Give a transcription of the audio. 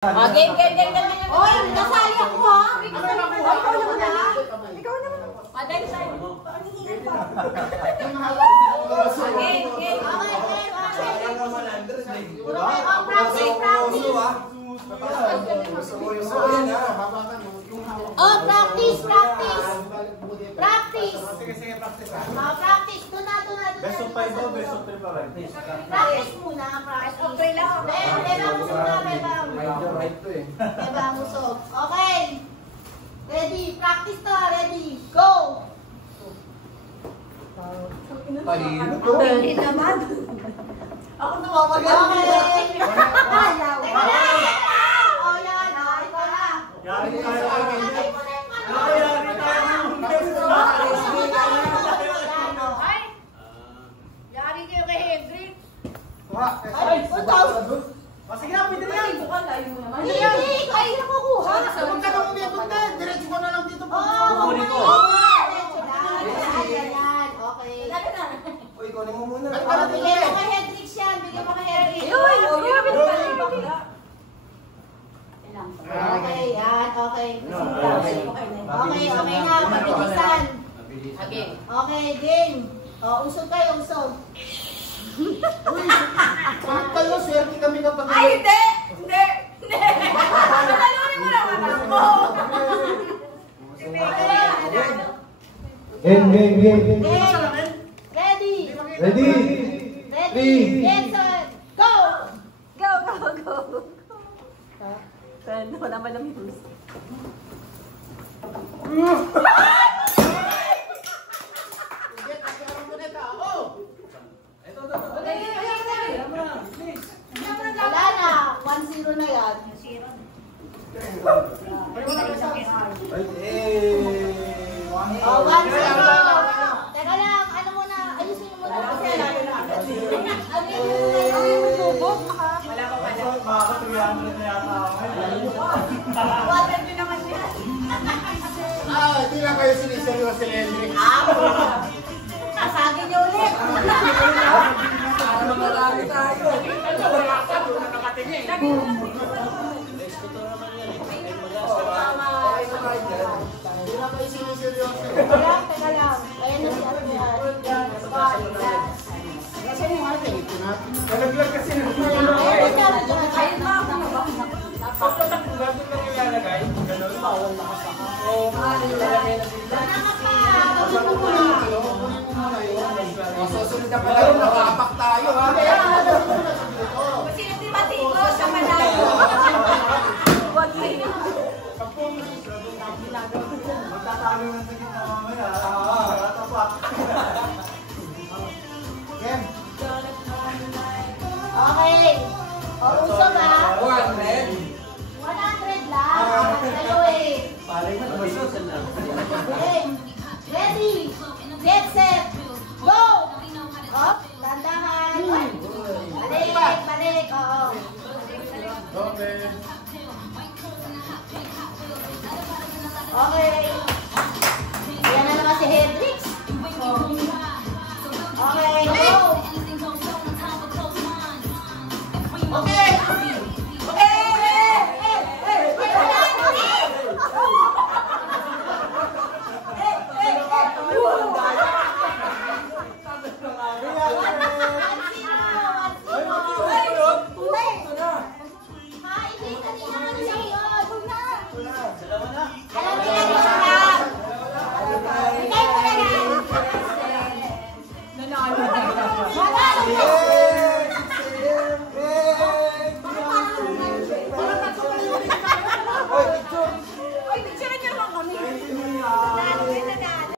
Game. Oy, nasali ako ha. Ikaw naman ha. Ikaw naman. Madali sa'yo. Oh, practice. Practice. Tuna. Best of 5 o best of 3 pa rin? Practice muna, practice. Okay lang. Beba musog. Okay. Ready, practice to, ready. Go. Hindi naman. Ako namamagal. Okay. Teka lang. Oh, yan. Ito na. Yari tayo. Yari kayo kay Hendrik. Sige na, pwede na yan. Hindi, ay nakukuha. Huwag ka na umipunta. Diretso ko na lang dito. Kukunin ko. Yan. Okay. Uy, kunin mo muna. Bigyan mo kay Hendrix yan. Bigyan mo kay Hendrix. Okay, yan. Okay. Okay na. Mabilisan. Okay, game. Usog kayo, usog. Uy, sakal mo. Swerte kami kapag... Ay, hindi. Panalunin mo naman ako. Game. Ready. Get set. Go. Wala man lang yung Wala na. 1-0 na yan. Oh, 1-0. Teka lang. Ano muna? Ayusin mo muna. Wala pa pala. Baka 300 na yata ako. Water din naman yan. Hindi lang kayo siniseryo si Hendrik. Kasagin niyo ulit. Marami tayo. Hindi lang kayo siniseryo. Teka lang. Ayan na si Nalaglag kasi ng Ayun na. Ganun lang ilalagay. Ganun, bawal na kasi. Susunod na pala yung nakapak tayo ha. Kasi hindi matiko sa malayo. Huwag kayo. Magtatalo na sa gitna mamaya. Tapak. Game. Okay. Usog ha. 100. 100 lang. Tayo eh. Game. Ready. Get set. Go. Up. Dandahan. Balik. Oo. Okay.